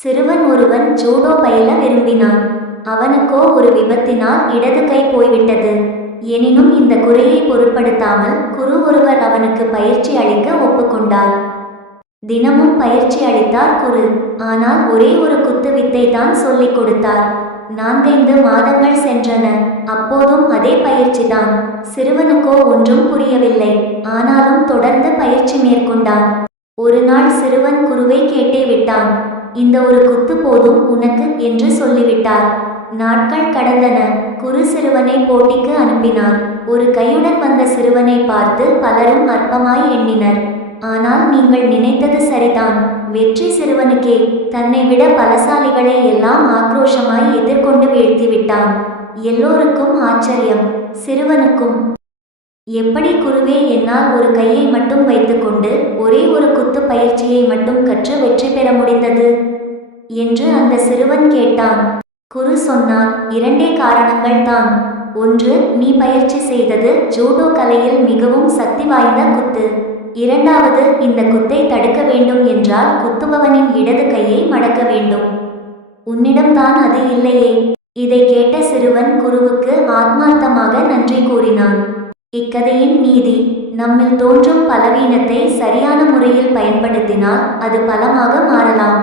சிறுவன் ஒருவன் ஜூடோ பயில விரும்பினான். அவனுக்கோ ஒரு விபத்தினால் இடது கை போய்விட்டது. எனினும் இந்த குறையை பொருட்படுத்தாமல் குரு ஒருவர் அவனுக்கு பயிற்சி அளிக்க ஒப்புக்கொண்டார். தினமும் பயிற்சி அளித்தார் குரு. ஆனால் ஒரே ஒரு குத்து வித்தை தான் சொல்லிக் கொடுத்தார். 4-5 மாதங்கள் சென்றன. அப்போதும் அதே பயிற்சிதான். சிறுவனுக்கோ ஒன்றும் புரியவில்லை. ஆனாலும் தொடர்ந்து பயிற்சி மேற்கொண்டான். ஒரு நாள் சிறுவன் குருவை கேட்டே விட்டான். இந்த ஒரு குத்து போதும் உனக்கு என்று சொல்லிவிட்டார். நாட்கள் கடந்தன. குரு சிறுவனை போட்டிக்கு அனுப்பினார். ஒரு கையுடன் வந்த சிறுவனை பார்த்து பலரும் அற்பமாய் எண்ணினர். ஆனால் நீங்கள் நினைத்தது சரிதான். வெற்றி சிறுவனுக்கே. தன்னை விட பலசாலிகளை எல்லாம் ஆக்ரோஷமாய் எதிர்கொண்டு வீழ்த்திவிட்டான். எல்லோருக்கும் ஆச்சரியம், சிறுவனுக்கும். எப்படி குருவே, என்னால் ஒரு கையை மட்டும் வைத்துக்கொண்டு ஒரே ஒரு குத்து பயிற்சியை மட்டும் கற்று வெற்றி பெற முடிந்தது என்று அந்த சிறுவன் கேட்டான். குரு சொன்னார், 2 காரணங்கள் தான். ஒன்று, நீ பயிற்சி செய்தது ஜூடோ கலையில் மிகவும் சக்தி வாய்ந்த குத்து. இரண்டாவது, இந்த குத்தை தடுக்க வேண்டும் என்றால் குத்துபவனின் இடது கையை மடக்க வேண்டும். உன்னிடம்தான் அது இல்லையே. இதை கேட்ட சிறுவன் குருவுக்கு ஆத்மார்த்தமாக நன்றி கூறினான். இக்கதையின் நீதி: நம்மில் தோன்றும் பலவீனத்தை சரியான முறையில் பயன்படுத்தினால் அது பலமாக மாறலாம்.